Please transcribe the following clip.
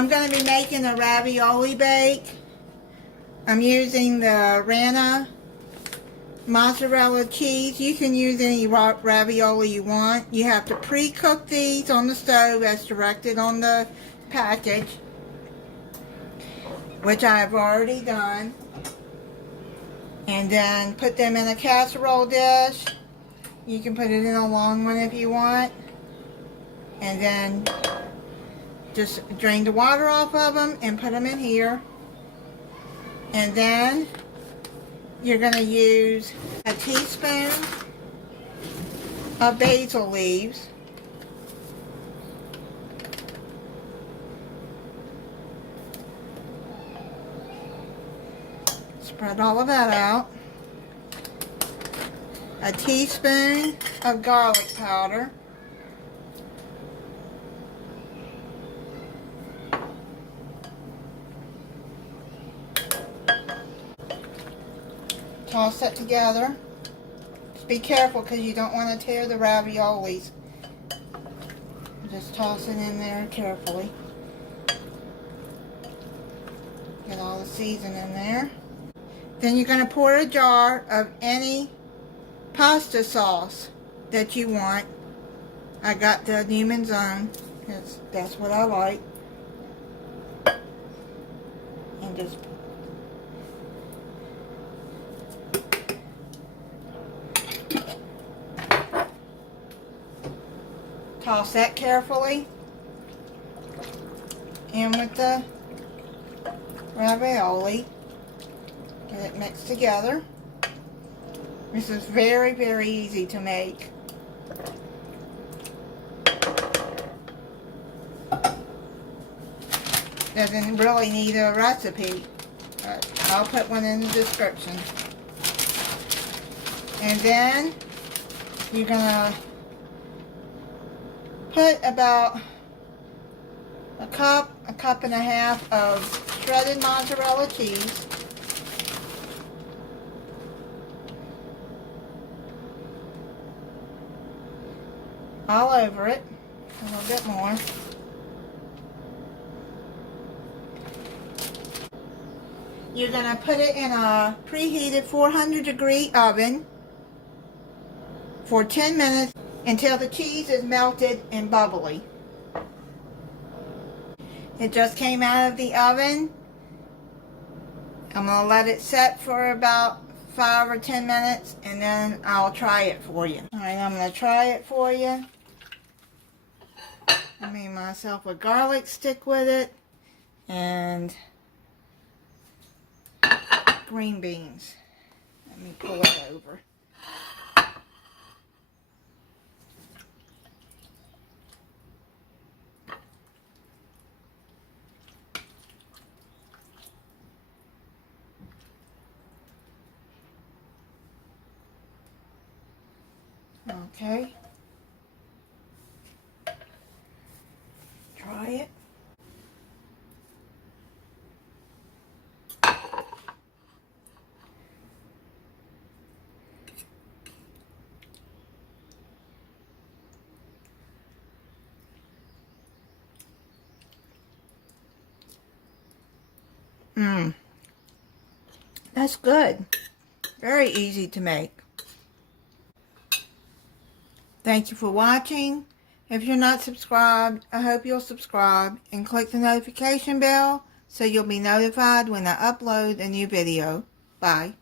I'm going to be making a ravioli bake. I'm using the Rana mozzarella cheese. You can use any ravioli you want. You have to pre-cook these on the stove as directed on the package, which I have already done. And then put them in a casserole dish. You can put it in a long one if you want. And then just drain the water off of them and put them in here. And then you're going to use a teaspoon of basil leaves. Spread all of that out. A teaspoon of garlic powder. Toss that together. Just be careful because you don't want to tear the raviolis. Just toss it in there carefully. Get all the seasoning in there. Then you're going to pour a jar of any pasta sauce that you want. I got the Newman's Own because that's what I like. And just toss that carefully in with the ravioli. Get it mixed together. This is very, very easy to make. Doesn't really need a recipe, but I'll put one in the description. And then you're gonna put about a cup and a half of shredded mozzarella cheese. All over it, a little bit more. You're going to put it in a preheated 400-degree oven for 10 minutes until the cheese is melted and bubbly. It just came out of the oven. I'm going to let it set for about 5 or 10 minutes and then I'll try it for you. Alright, I'm going to try it for you. I made myself a garlic stick with it and green beans. Let me pull it over. Okay. Try it. That's good. Very easy to make. Thank you for watching. If you're not subscribed, I hope you'll subscribe and click the notification bell so you'll be notified when I upload a new video. Bye.